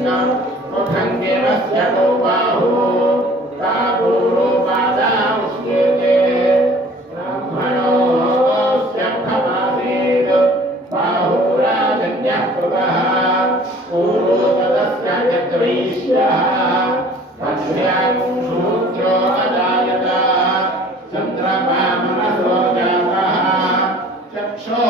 मुखङ्गिरस्य गो बाहु तापूरो पादा उष्येते ब्राह्मणोऽस्य खमासीत् बाहुराजन्यः कृतः पूर्वो तदस्य चक्रैष्यः पश्यां शूद्रो अजायत चन्द्रमा मनसो जातः चक्षुः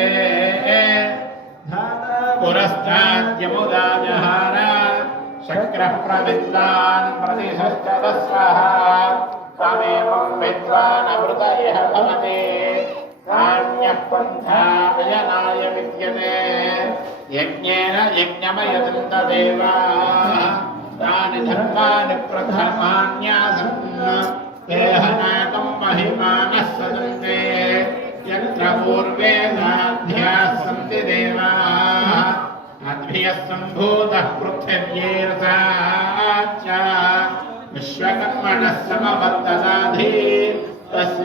पुरस्ताद्यमुदा जहार शक्रः प्रविद्वान् प्रतिशश्च दस्वः तमेवं विद्वान् अमृत इह भवति नान्यः पन्था अयनाय विद्यते यज्ञेन यज्ञमयतं तदेवाः तानि धर्माणि प्रथमान्यासन् देहनाकं महिमानः सदन्ते अद्भियः सम्भूतः पृथिव्यैरसाच्च विश्वकर्मणः समवर्तनाधि तस्य